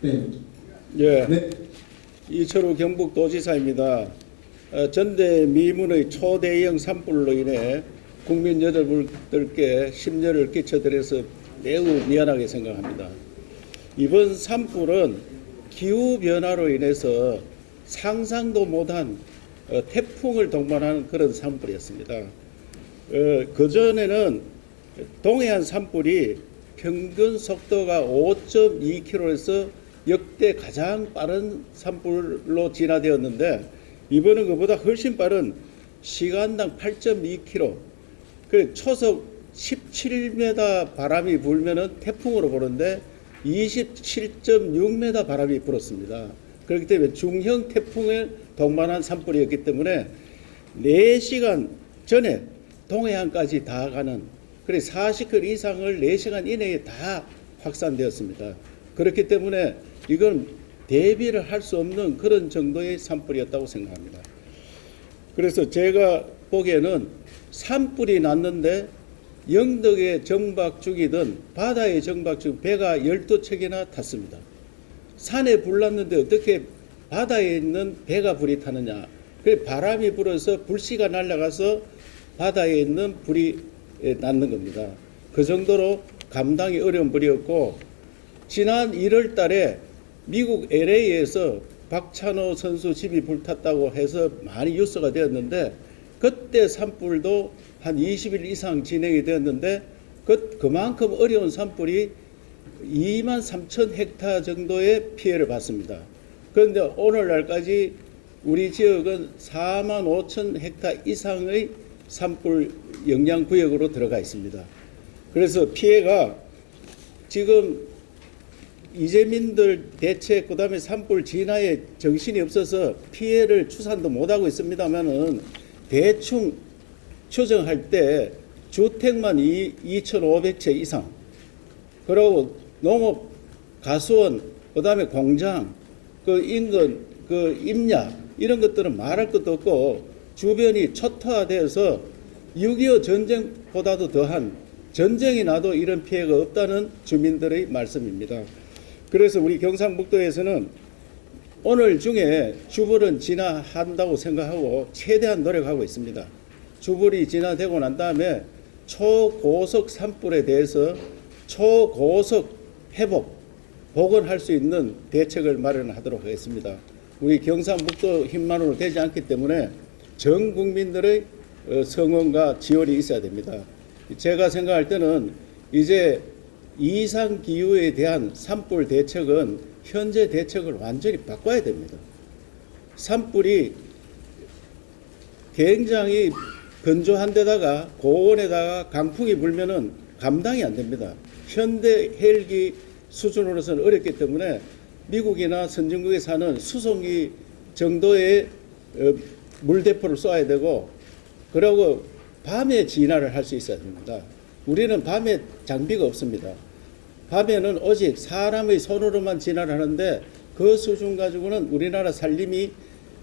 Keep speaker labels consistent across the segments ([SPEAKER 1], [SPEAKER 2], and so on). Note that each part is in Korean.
[SPEAKER 1] 네.
[SPEAKER 2] 예,
[SPEAKER 1] 네.
[SPEAKER 2] 이철우 경북도지사입니다. 어, 전대 미문의 초대형 산불로 인해 국민 여러분들께 심려를 끼쳐드려서 매우 미안하게 생각합니다. 이번 산불은 기후 변화로 인해서 상상도 못한 어, 태풍을 동반하는 그런 산불이었습니다. 어, 그 전에는 동해안 산불이 평균 속도가 5.2km에서 역대 가장 빠른 산불로 진화되었는데 이번은 그보다 훨씬 빠른 시간당 8.2km, 그 초속 17m 바람이 불면은 태풍으로 보는데 27.6m 바람이 불었습니다. 그렇기 때문에 중형 태풍을 동반한 산불이었기 때문에 4시간 전에 동해안까지 다 가는 그래 40킬 이상을 4시간 이내에 다 확산되었습니다. 그렇기 때문에 이건 대비를 할 수 없는 그런 정도의 산불이었다고 생각합니다. 그래서 제가 보기에는 산불이 났는데 영덕의 정박죽이든 바다의 정박죽 배가 12척이나 탔습니다. 산에 불 났는데 어떻게 바다에 있는 배가 불이 타느냐. 그 바람이 불어서 불씨가 날아가서 바다에 있는 불이 에, 났는 겁니다. 그 정도로 감당이 어려운 불이었고 지난 1월 달에 미국 LA에서 박찬호 선수 집이 불탔다고 해서 많이 뉴스가 되었는데 그때 산불도 한 20일 이상 진행이 되었는데 그, 그만큼 어려운 산불이 2만 3천 헥타 정도의 피해를 받습니다. 그런데 오늘날까지 우리 지역은 4만 5천 헥타 이상의 산불 영향 구역으로 들어가 있습니다. 그래서 피해가 지금 이재민들 대책 그다음에 산불 진화에 정신이 없어서 피해를 추산도 못하고 있습니다만은 대충 추정할 때 주택만 2, 2,500채 이상 그리고 농업 가수원 그다음에 공장 그 인근 그 임야 이런 것들은 말할 것도 없고 주변이 초토화되어서 6.25 전쟁보다도 더한 전쟁이 나도 이런 피해가 없다는 주민들의 말씀입니다. 그래서 우리 경상북도에서는 오늘 중에 주불은 진화한다고 생각하고 최대한 노력하고 있습니다. 주불이 진화되고 난 다음에 초고속 산불에 대해서 초고속 회복, 복원할 수 있는 대책을 마련하도록 하겠습니다. 우리 경상북도 힘만으로 되지 않기 때문에 전 국민들의 어, 성원과 지원이 있어야 됩니다. 제가 생각할 때는 이제 이상 기후에 대한 산불 대책은 현재 대책을 완전히 바꿔야 됩니다. 산불이 굉장히 건조한 데다가 고온에다가 강풍이 불면은 감당이 안 됩니다. 현대 헬기 수준으로서는 어렵기 때문에 미국이나 선진국에 사는 수송기 정도의 어, 물대포를 쏘아야 되고 그리고 밤에 진화를 할 수 있어야 됩니다. 우리는 밤에 장비가 없습니다. 밤에는 오직 사람의 손으로만 진화를 하는데 그 수준 가지고는 우리나라 살림이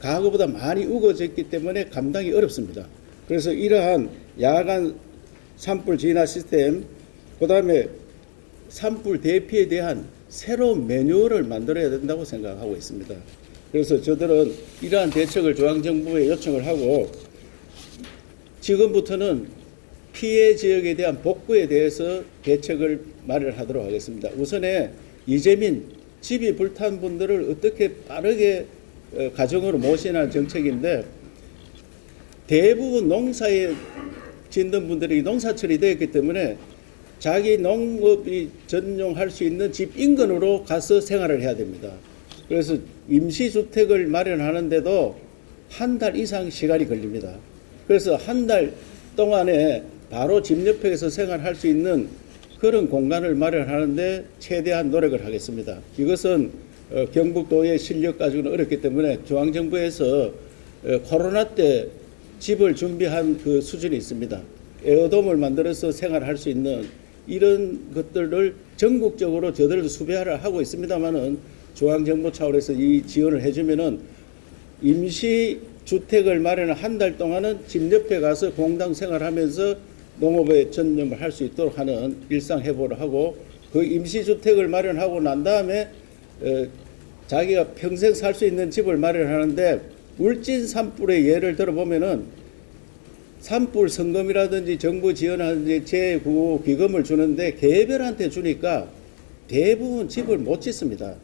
[SPEAKER 2] 과거보다 많이 우거졌기 때문에 감당이 어렵습니다. 그래서 이러한 야간 산불 진화 시스템, 그 다음에 산불 대피에 대한 새로운 매뉴얼을 만들어야 된다고 생각하고 있습니다. 그래서 저들은 이러한 대책을 중앙정부에 요청을 하고 지금부터는 피해 지역에 대한 복구에 대해서 대책을 마련하도록 하겠습니다. 우선에 이재민 집이 불탄 분들을 어떻게 빠르게 어, 가정으로 모시는 정책인데 대부분 농사에 짓는 분들이 농사철이 되었기 때문에 자기 농업이 전용할 수 있는 집 인근으로 가서 생활을 해야 됩니다. 그래서 임시주택을 마련하는데도 한 달 이상 시간이 걸립니다. 그래서 한 달 동안에 바로 집 옆에서 생활할 수 있는 그런 공간을 마련하는데 최대한 노력을 하겠습니다. 이것은 어, 경북도의 실력 가지고는 어렵기 때문에 중앙정부에서 어, 코로나 때 집을 준비한 그 수준이 있습니다. 에어돔을 만들어서 생활할 수 있는 이런 것들을 전국적으로 저들도 수배하려 하고 있습니다만은 중앙정부 차원에서 이 지원을 해주면은 임시 주택을 마련한 한 달 동안은 집 옆에 가서 공당 생활하면서 농업에 전념을 할 수 있도록 하는 일상 해보를 하고 그 임시 주택을 마련하고 난 다음에 어, 자기가 평생 살 수 있는 집을 마련하는데 울진 산불의 예를 들어보면은 산불 성금이라든지 정부 지원하든지 재구 기금을 주는데 개별한테 주니까 대부분 집을 못 짓습니다.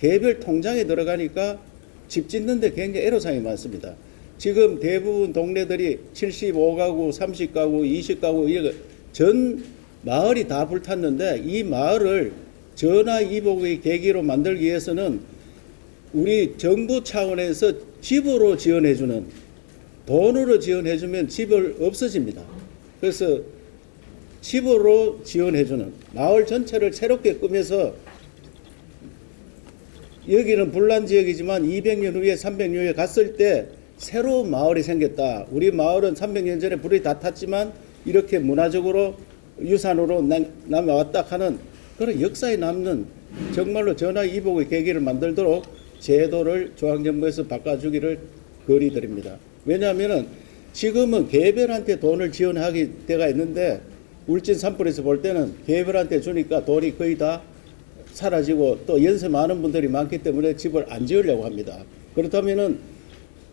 [SPEAKER 2] 개별 통장에 들어가니까 집 짓는데 굉장히 애로사항이 많습니다. 지금 대부분 동네들이 75가구, 30가구, 20가구 이런 전 마을이 다 불탔는데 이 마을을 전화 이복의 계기로 만들기 위해서는 우리 정부 차원에서 집으로 지원해 주는 돈으로 지원해 주면 집을 없어집니다. 그래서 집으로 지원해 주는 마을 전체를 새롭게 꾸며서 여기는 불난 지역이지만 200년 후에 300년 후에 갔을 때 새로운 마을이 생겼다. 우리 마을은 300년 전에 불이 다 탔지만 이렇게 문화적으로 유산으로 남- 남아왔다 하는 그런 역사에 남는 정말로 전화 이복의 계기를 만들도록 제도를 중앙정부에서 바꿔주기를 거리드립니다. 왜냐하면은 지금은 개별한테 돈을 지원하기 때가 있는데 울진 산불에서 볼 때는 개별한테 주니까 돈이 거의 다 사라지고 또 연세 많은 분들이 많기 때문에 집을 안 지으려고 합니다. 그렇다면은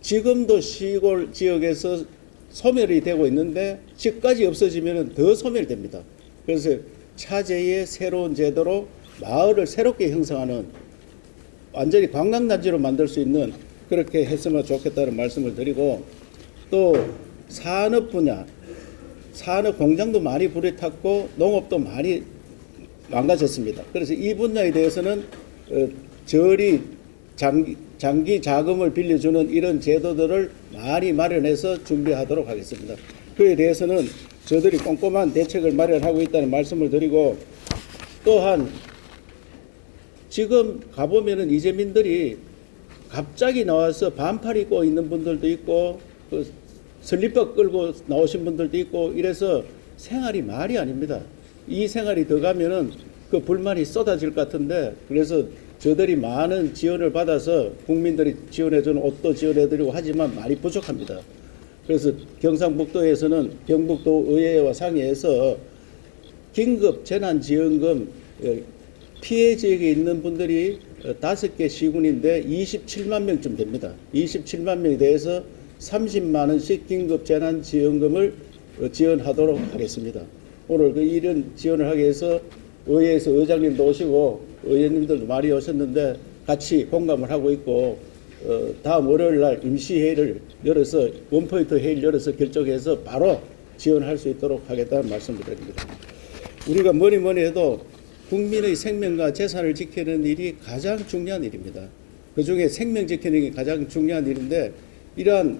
[SPEAKER 2] 지금도 시골 지역에서 소멸이 되고 있는데 집까지 없어지면 더 소멸됩니다. 그래서 차제의 새로운 제도로 마을을 새롭게 형성하는 완전히 관광단지로 만들 수 있는 그렇게 했으면 좋겠다는 말씀을 드리고 또 산업 분야, 산업 공장도 많이 불이 탔고 농업도 많이 망가졌습니다. 그래서 이 분야에 대해서는 어, 저리 장기, 장기 자금을 빌려주는 이런 제도들을 많이 마련해서 준비하도록 하겠습니다. 그에 대해서는 저들이 꼼꼼한 대책을 마련하고 있다는 말씀을 드리고 또한 지금 가보면은 이재민들이 갑자기 나와서 반팔 입고 있는 분들도 있고 그 슬리퍼 끌고 나오신 분들도 있고 이래서 생활이 말이 아닙니다. 이 생활이 더 가면은 그 불만이 쏟아질 것 같은데 그래서 저들이 많은 지원을 받아서 국민들이 지원해주는 옷도 지원해드리고 하지만 많이 부족합니다. 그래서 경상북도에서는 경북도 의회와 상의해서 긴급 재난지원금 어, 피해 지역에 있는 분들이 어, 다섯 개 시군인데 27만 명쯤 됩니다. 27만 명에 대해서 30만 원씩 긴급 재난지원금을 어, 지원하도록 하겠습니다. 오늘 그 이런 지원을 하기 위해서 의회에서 의장님도 오시고 의원님들도 많이 오셨는데 같이 공감을 하고 있고 어, 다음 월요일 날 임시회의를 열어서 원포인트 회의를 열어서 결정해서 바로 지원할 수 있도록 하겠다는 말씀을 드립니다. 우리가 뭐니 뭐니 해도 국민의 생명과 재산을 지키는 일이 가장 중요한 일입니다. 그 중에 생명 지키는 게 가장 중요한 일인데 이러한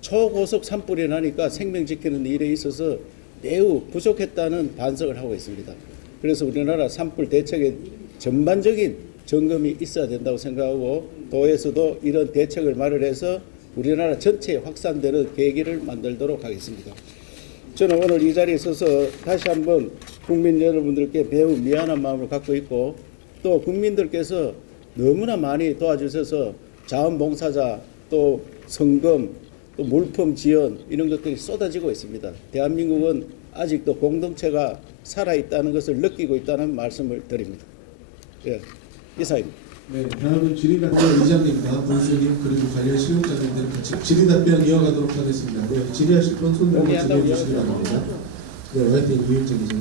[SPEAKER 2] 초고속 산불이 나니까 생명 지키는 일에 있어서 매우 부족했다는 반성을 하고 있습니다. 그래서 우리나라 산불 대책에 전반적인 점검이 있어야 된다고 생각하고 도에서도 이런 대책을 마련해서 우리나라 전체에 확산되는 계기를 만들도록 하겠습니다. 저는 오늘 이 자리에 있어서 다시 한번 국민 여러분들께 매우 미안한 마음을 갖고 있고 또 국민들께서 너무나 많이 도와주셔서 자원봉사자 또 성금 또 물품 지원 이런 것들이 쏟아지고 있습니다. 대한민국은 아직도 공동체가 살아있다는 것을 느끼고 있다는 말씀을 드립니다. 예, 이사입니다.
[SPEAKER 1] 네, 다음은 질의답변 이장님과 본수님 그리고 관련 실무자님들 같이 질의답변 이어가도록 하겠습니다. 네, 질의하실 분 손들고 질의해 주시기 바랍니다. 네, 화이팅 유익정 기자.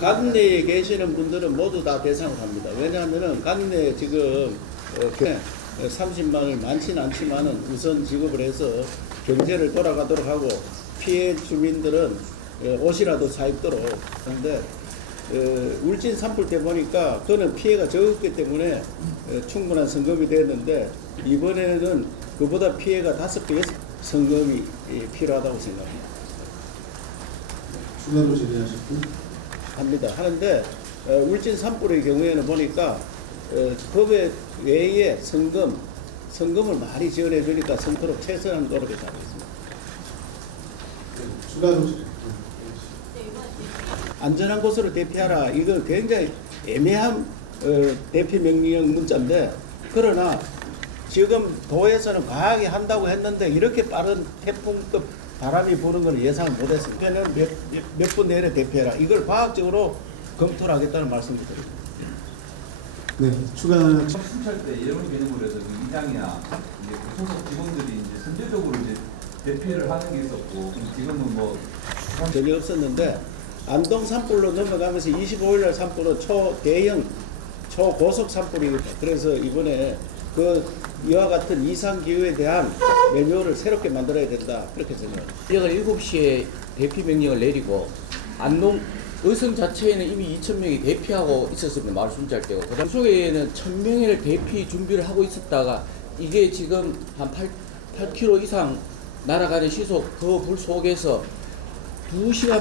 [SPEAKER 2] 간내에 계시는 분들은 모두 다 대상을 합니다. 왜냐하면은 간내 지금 어, 그 30만 원 많지는 않지만은 우선 지급을 해서 경제를 돌아가도록 하고 피해 주민들은 어, 옷이라도 사 입도록 하는데 어, 울진 산불 때 보니까 그는 피해가 적었기 때문에 어, 충분한 성금이 됐는데 이번에는 그보다 피해가 다섯 배 성금이 예, 필요하다고 생각합니다.
[SPEAKER 1] 추가로 분.
[SPEAKER 2] 합니다. 하는데 어, 울진 산불의 경우에는 보니까 어, 법에 외에 성금, 성금을 많이 지원해 주니까 성토록 최선한 노력을 하고 있습니다.
[SPEAKER 1] 질의.
[SPEAKER 2] 안전한 곳으로 대피하라. 이거 굉장히 애매한 어, 대피 명령 문자인데 그러나 지금 도에서는 과하게 한다고 했는데 이렇게 빠른 태풍급 바람이 부는 걸 예상을 못했습니다. 몇분 내내 대피해라. 이걸 과학적으로 검토를 하겠다는 말씀을 드립니다.
[SPEAKER 1] 네, 추가
[SPEAKER 3] 순찰 때 이런 개념으로 해서 그 이장이나 이제 그 소속 직원들이 이제 선제적으로 이제 대피를 하는 게 있었고 지금은 뭐
[SPEAKER 2] 전혀 없었는데 안동 산불로 넘어가면서 25일 날 산불은 초대형 초고속 산불이거든요. 그래서 이번에 그 이와 같은 이상 기후에 대한 매뉴얼을 새롭게 만들어야 된다. 그렇게 생각합니다.
[SPEAKER 4] 여덟 7시에 대피 명령을 내리고 안동 의성 자체에는 이미 2천 명이 대피하고 있었습니다. 마을 순찰 때고 그다음 속에는 1천 명을 대피 준비를 하고 있었다가 이게 지금 한 8, 8km 이상 날아가는 시속 그 불 속에서 2시간